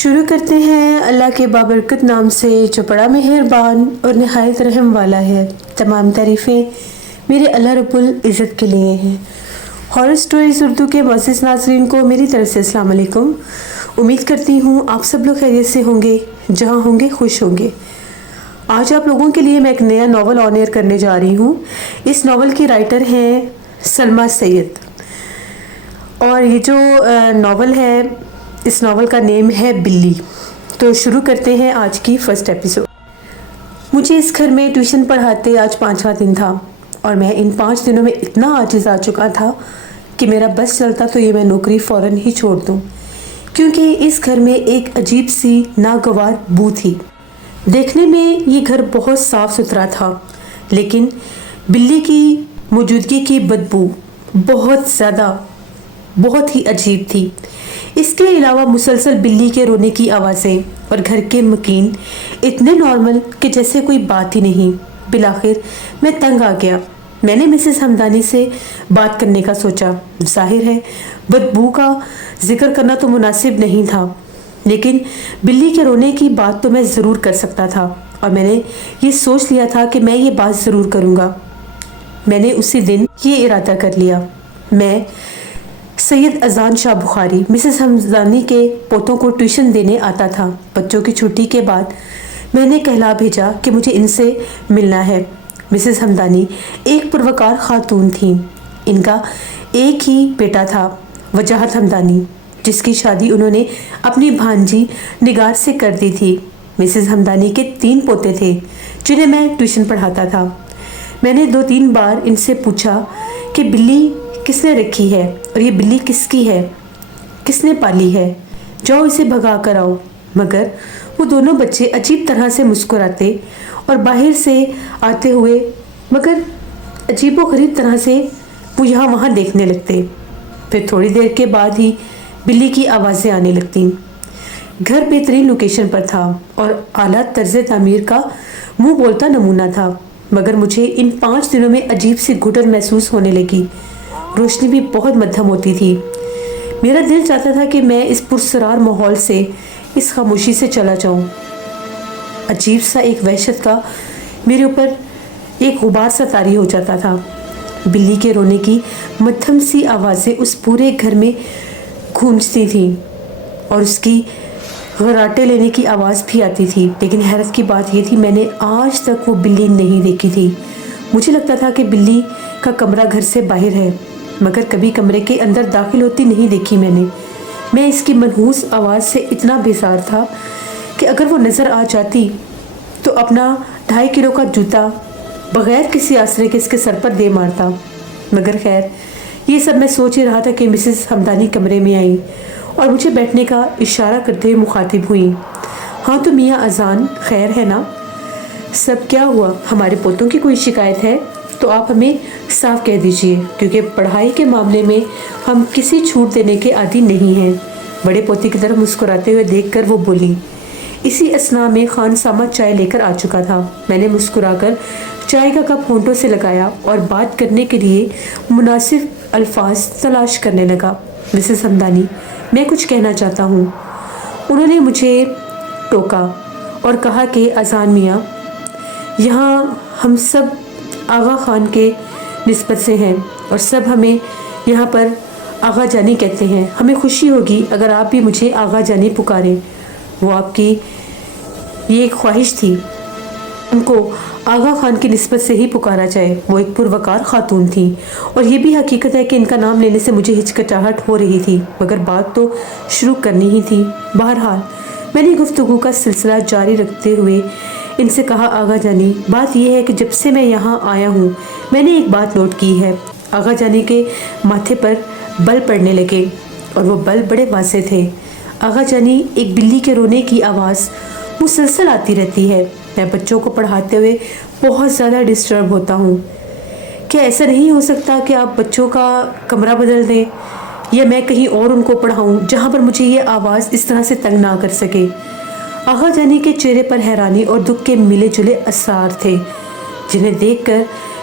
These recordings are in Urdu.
شروع کرتے ہیں اللہ کے بابرکت نام سے جو بڑا مہربان اور نہایت رحم والا ہے۔ تمام تعریفیں میرے اللہ رب العزت کے لیے ہیں۔ ہارر سٹوریز اردو کے معزز ناظرین کو میری طرف سے السلام علیکم۔ امید کرتی ہوں آپ سب لوگ خیریت سے ہوں گے، جہاں ہوں گے خوش ہوں گے۔ آج آپ لوگوں کے لیے میں ایک نیا ناول آن ایئر کرنے جا رہی ہوں۔ اس ناول کی رائٹر ہیں سلمیٰ سید، اور یہ جو ناول ہے، اس ناول کا نیم ہے بلی۔ تو شروع کرتے ہیں آج کی فرسٹ ایپیسوڈ۔ مجھے اس گھر میں ٹیوشن پڑھاتے آج 5واں دن تھا، اور میں ان 5 دنوں میں اتنا عاجز آ چکا تھا کہ میرا بس چلتا تو یہ میں نوکری فوراً ہی چھوڑ دوں، کیونکہ اس گھر میں ایک عجیب سی ناگوار بو تھی۔ دیکھنے میں یہ گھر بہت صاف ستھرا تھا، لیکن بلی کی موجودگی کی بدبو بہت ہی عجیب تھی۔ اس کے علاوہ مسلسل بلی کے رونے کی آوازیں اور گھر کے مکین اتنے نارمل کہ جیسے کوئی بات ہی نہیں۔ بالآخر میں تنگ آ گیا۔ میں نے مسز ہمدانی سے بات کرنے کا سوچا۔ ظاہر ہے بدبو کا ذکر کرنا تو مناسب نہیں تھا، لیکن بلی کے رونے کی بات تو میں ضرور کر سکتا تھا، اور میں نے یہ سوچ لیا تھا کہ میں یہ بات ضرور کروں گا۔ میں نے اسی دن یہ ارادہ کر لیا۔ میں سید اذان شاہ بخاری مسز ہمدانی کے پوتوں کو ٹیوشن دینے آتا تھا۔ بچوں کی چھٹی کے بعد میں نے کہلا بھیجا کہ مجھے ان سے ملنا ہے۔ مسز ہمدانی ایک پروقار خاتون تھیں۔ ان کا ایک ہی بیٹا تھا، وجاہت ہمدانی، جس کی شادی انہوں نے اپنی بھانجی نگار سے کر دی تھی۔ مسز ہمدانی کے 3 پوتے تھے جنہیں میں ٹیوشن پڑھاتا تھا۔ میں نے 2-3 بار ان سے پوچھا کہ بلی کس نے رکھی ہے، اور یہ بلی کس کی ہے، کس نے پالی ہے، جاؤ اسے بھگا کر آؤ، مگر وہ دونوں بچے عجیب طرح سے مسکراتے اور باہر سے آتے ہوئے مگر عجیب و غریب طرح سے وہ یہاں وہاں دیکھنے لگتے۔ پھر تھوڑی دیر کے بعد ہی بلی کی آوازیں آنے لگتیں۔ گھر بہترین لوکیشن پر تھا اور اعلیٰ طرز تعمیر کا منہ بولتا نمونہ تھا، مگر مجھے ان 5 دنوں میں عجیب سی گھٹن محسوس ہونے لگی۔ روشنی بھی بہت مدھم ہوتی تھی۔ میرا دل چاہتا تھا کہ میں اس پرسرار ماحول سے، اس خاموشی سے چلا جاؤں۔ عجیب سا ایک وحشت کا میرے اوپر ایک غبار سا طاری ہو جاتا تھا۔ بلی کے رونے کی مدھم سی آوازیں اس پورے گھر میں گونجتی تھیں، اور اس کی غراٹے لینے کی آواز بھی آتی تھی، لیکن حیرت کی بات یہ تھی میں نے آج تک وہ بلی نہیں دیکھی تھی۔ مجھے لگتا تھا کہ بلی کا کمرہ گھر سے باہر ہے، مگر کبھی کمرے کے اندر داخل ہوتی نہیں دیکھی میں نے۔ میں اس کی منحوس آواز سے اتنا بیزار تھا کہ اگر وہ نظر آ جاتی تو اپنا 2.5 کلو کا جوتا بغیر کسی آسرے کے اس کے سر پر دے مارتا۔ مگر خیر، یہ سب میں سوچ ہی رہا تھا کہ مسز ہمدانی کمرے میں آئیں اور مجھے بیٹھنے کا اشارہ کرتے ہوئے مخاطب ہوئیں۔ ہاں تو میاں اذان، خیر ہے نا؟ سب کیا ہوا؟ ہمارے پوتوں کی کوئی شکایت ہے تو آپ ہمیں صاف کہہ دیجئے، کیونکہ پڑھائی کے معاملے میں ہم کسی چھوٹ دینے کے عادی نہیں ہیں۔ بڑے پوتے کی طرف مسکراتے ہوئے دیکھ کر وہ بولی۔ اسی اثناء میں خان سامہ چائے لے کر آ چکا تھا۔ میں نے مسکرا کر چائے کا کپ ہونٹوں سے لگایا اور بات کرنے کے لیے مناسب الفاظ تلاش کرنے لگا۔ مسز ہمدانی، میں کچھ کہنا چاہتا ہوں۔ انہوں نے مجھے ٹوکا اور کہا کہ اذان میاں، یہاں ہم سب آغا خان کے نسبت سے ہیں، اور سب ہمیں یہاں پر آغا جانی کہتے ہیں۔ ہمیں خوشی ہوگی اگر آپ بھی مجھے آغا جانی پکاریں۔ وہ آپ کی یہ ایک خواہش تھی، ان کو آغا خان کی نسبت سے ہی پکارا جائے۔ وہ ایک پروقار خاتون تھی، اور یہ بھی حقیقت ہے کہ ان کا نام لینے سے مجھے ہچکچاہٹ ہو رہی تھی، مگر بات تو شروع کرنی ہی تھی۔ بہرحال میں نے گفتگو کا سلسلہ جاری رکھتے ہوئے ان سے کہا، آغا جانی، بات یہ ہے کہ جب سے میں یہاں آیا ہوں میں نے ایک بات نوٹ کی ہے۔ آغا جانی کے ماتھے پر بل پڑنے لگے، اور وہ بل بڑے واضح تھے۔ آغا جانی، ایک بلی کے رونے کی آواز مسلسل آتی رہتی ہے۔ میں بچوں کو پڑھاتے ہوئے بہت زیادہ ڈسٹرب ہوتا ہوں۔ کیا ایسا نہیں ہو سکتا کہ آپ بچوں کا کمرہ بدل دیں، یا میں کہیں اور ان کو پڑھاؤں جہاں پر مجھے یہ آواز اس طرح سے تنگ نہ کر سکے؟ آغا جانی کے چہرے پر حیرانی اور دکھ کے ملے جلے اثار تھے، جنہیں دیکھ کر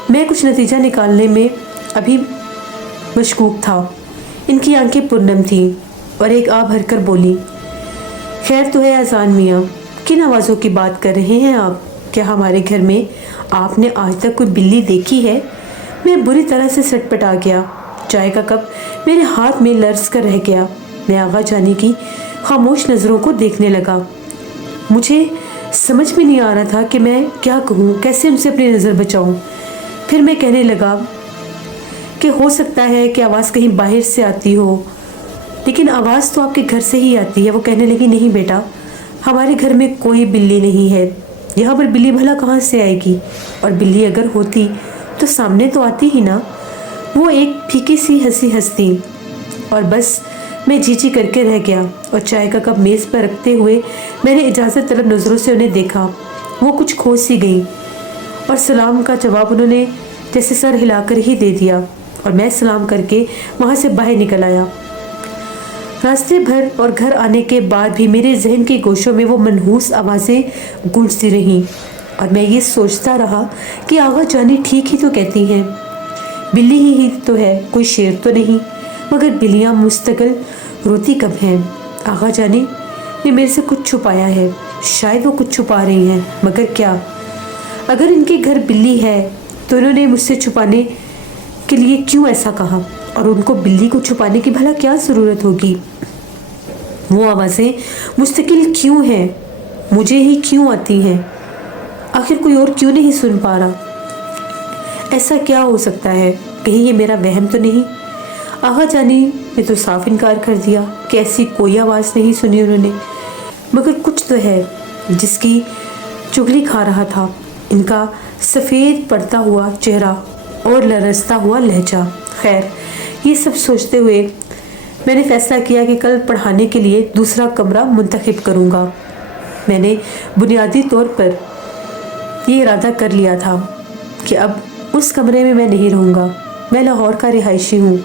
میں کچھ نتیجہ نکالنے میں ابھی مشکوک تھا۔ ان کی آنکھیں پرنم تھیں اور ایک آہ بھر کر بولی، خیر تو ہے اذان میاں، کن آوازوں کی بات کر رہے ہیں آپ؟ کیا ہمارے گھر میں آپ نے آج تک کوئی بلی دیکھی ہے؟ میں بری طرح سے سٹ پٹا گیا۔ چائے کا کپ میرے ہاتھ میں لرز کر رہ گیا۔ میں آغا جانی کی خاموش نظروں کو دیکھنے لگا۔ مجھے سمجھ میں نہیں آ رہا تھا کہ میں کیا کہوں، کیسے ان سے اپنی نظر بچاؤں۔ پھر میں کہنے لگا کہ ہو سکتا ہے کہ آواز کہیں باہر سے آتی ہو، لیکن آواز تو آپ کے گھر سے ہی آتی ہے۔ وہ کہنے لگی، نہیں بیٹا، ہمارے گھر میں کوئی بلی نہیں ہے، یہاں پر بلی بھلا کہاں سے آئے گی؟ اور بلی اگر ہوتی تو سامنے تو آتی ہی نا۔ وہ ایک پھیکی سی ہنسی ہنستی اور بس میں جی جی کر کے رہ گیا، اور چائے کا کپ میز پر رکھتے ہوئے میں نے اجازت طلب نظروں سے انہیں دیکھا۔ وہ کچھ کھو سی گئی اور سلام کا جواب انہوں نے جیسے سر ہلا کر ہی دے دیا، اور میں سلام کر کے وہاں سے باہر نکل آیا۔ راستے بھر اور گھر آنے کے بعد بھی میرے ذہن کے گوشوں میں وہ منحوس آوازیں گونجتی رہیں، اور میں یہ سوچتا رہا کہ آغا جانی ٹھیک ہی تو کہتی ہیں، بلی ہی تو ہے، کوئی شیر تو نہیں، مگر بلیاں مستقل روتی کب ہیں؟ آغا جانی نے میرے سے کچھ چھپایا ہے، شاید وہ کچھ چھپا رہی ہیں، مگر کیا؟ اگر ان کے گھر بلی ہے تو انہوں نے مجھ سے چھپانے کے لیے کیوں ایسا کہا؟ اور ان کو بلی کو چھپانے کی بھلا کیا ضرورت ہوگی؟ وہ آوازیں مستقل کیوں ہیں؟ مجھے ہی کیوں آتی ہیں؟ آخر کوئی اور کیوں نہیں سن پا رہا؟ ایسا کیا ہو سکتا ہے؟ کہیں یہ میرا وہم تو نہیں؟ آغا جانی نے تو صاف انکار کر دیا کہ ایسی کوئی آواز نہیں سنی انہوں نے، مگر کچھ تو ہے جس کی چغلی کھا رہا تھا ان کا سفید پڑتا ہوا چہرہ اور لرزتا ہوا لہجہ۔ خیر، یہ سب سوچتے ہوئے میں نے فیصلہ کیا کہ کل پڑھانے کے لیے دوسرا کمرہ منتخب کروں گا۔ میں نے بنیادی طور پر یہ ارادہ کر لیا تھا کہ اب اس کمرے میں نہیں رہوں گا۔ میں لاہور کا رہائشی ہوں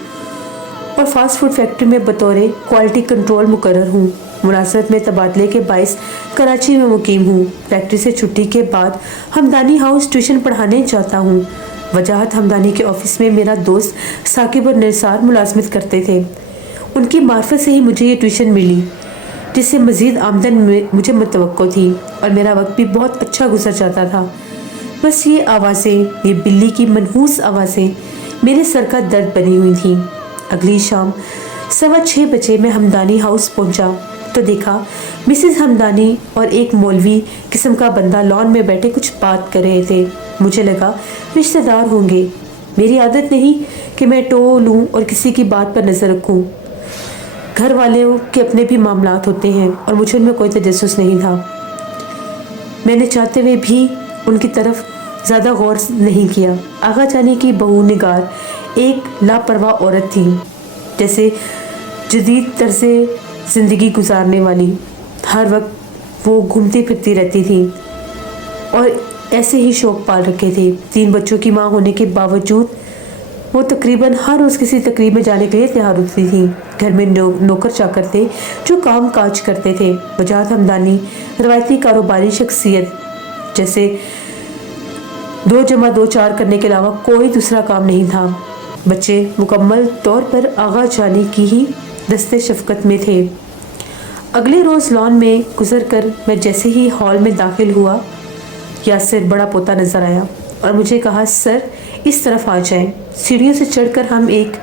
اور فاسٹ فوڈ فیکٹری میں بطور کوالٹی کنٹرول مقرر ہوں۔ مناسبت میں تبادلے کے باعث کراچی میں مقیم ہوں۔ فیکٹری سے چھٹی کے بعد ہمدانی ہاؤس ٹیوشن پڑھانے جاتا ہوں۔ وجاہت ہمدانی کے آفس میں میرا دوست ثاقب اور نثار ملازمت کرتے تھے۔ ان کی معرفت سے ہی مجھے یہ ٹیوشن ملی، جس سے مزید آمدن مجھے متوقع تھی، اور میرا وقت بھی بہت اچھا گزر جاتا تھا۔ بس یہ آوازیں، یہ بلی کی منحوس آوازیں میرے سر کا درد بنی ہوئی تھیں۔ اگلی شام 6:15 بجے میں ہمدانی ہاؤس پہنچا تو دیکھا مسز ہمدانی اور ایک مولوی قسم کا بندہ لان میں بیٹھے کچھ بات کر رہے تھے۔ مجھے لگا رشتہ دار ہوں گے۔ میری عادت نہیں کہ میں ٹو لوں اور کسی کی بات پر نظر رکھوں۔ گھر والوں کے اپنے بھی معاملات ہوتے ہیں اور مجھے ان میں کوئی تجسس نہیں تھا۔ میں نے چاہتے ہوئے بھی ان کی طرف زیادہ غور نہیں کیا۔ آغا جانی کی بہو نگار ایک لاپرواہ عورت تھی، جیسے جدید طرز زندگی گزارنے والی۔ ہر وقت وہ گھومتی پھرتی رہتی تھی اور ایسے ہی شوق پال رکھے تھے۔ 3 بچوں کی ماں ہونے کے باوجود وہ تقریباً ہر روز کسی تقریب میں جانے کے لیے تیار ہوتی تھی۔ گھر میں نوکر چاکر تھے جو کام کاج کرتے تھے۔ وجاہت ہمدانی روایتی کاروباری شخصیت، جیسے 2+2=4 کرنے کے علاوہ کوئی دوسرا کام نہیں تھا۔ بچے مکمل طور پر آغا جانی کی ہی دست شفقت میں تھے۔ اگلے روز لان میں گزر کر میں جیسے ہی ہال میں داخل ہوا، یاسر بڑا پوتا نظر آیا اور مجھے کہا، سر اس طرف آ جائیں۔ سیڑھیوں سے چڑھ کر ہم ایک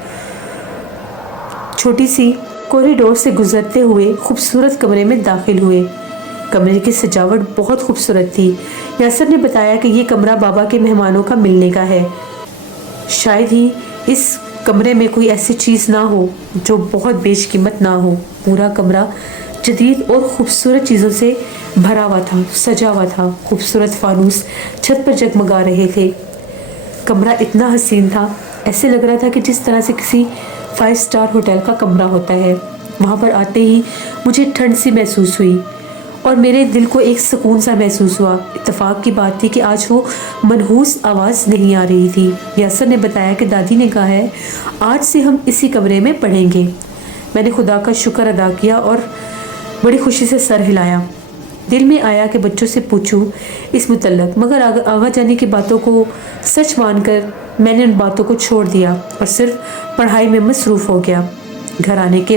چھوٹی سی کوریڈور سے گزرتے ہوئے خوبصورت کمرے میں داخل ہوئے۔ کمرے کی سجاوٹ بہت خوبصورت تھی۔ یاسر نے بتایا کہ یہ کمرہ بابا کے مہمانوں کا ملنے کا ہے۔ شاید ہی اس کمرے میں کوئی ایسی چیز نہ ہو جو بہت بیش قیمت نہ ہو۔ پورا کمرہ جدید اور خوبصورت چیزوں سے بھرا ہوا تھا، سجا ہوا تھا۔ خوبصورت فانوس چھت پر جگمگا رہے تھے۔ کمرہ اتنا حسین تھا، ایسے لگ رہا تھا کہ جس طرح سے کسی 5 اسٹار ہوٹل کا کمرہ ہوتا ہے۔ وہاں پر آتے ہی مجھے ٹھنڈ سی محسوس ہوئی اور میرے دل کو ایک سکون سا محسوس ہوا۔ اتفاق کی بات تھی کہ آج وہ منحوس آواز نہیں آ رہی تھی۔ یاسر نے بتایا کہ دادی نے کہا ہے آج سے ہم اسی کمرے میں پڑھیں گے۔ میں نے خدا کا شکر ادا کیا اور بڑی خوشی سے سر ہلایا۔ دل میں آیا کہ بچوں سے پوچھوں اس متعلق، مگر آغا جانی کی باتوں کو سچ مان کر میں نے ان باتوں کو چھوڑ دیا اور صرف پڑھائی میں مصروف ہو گیا۔ گھر آنے کے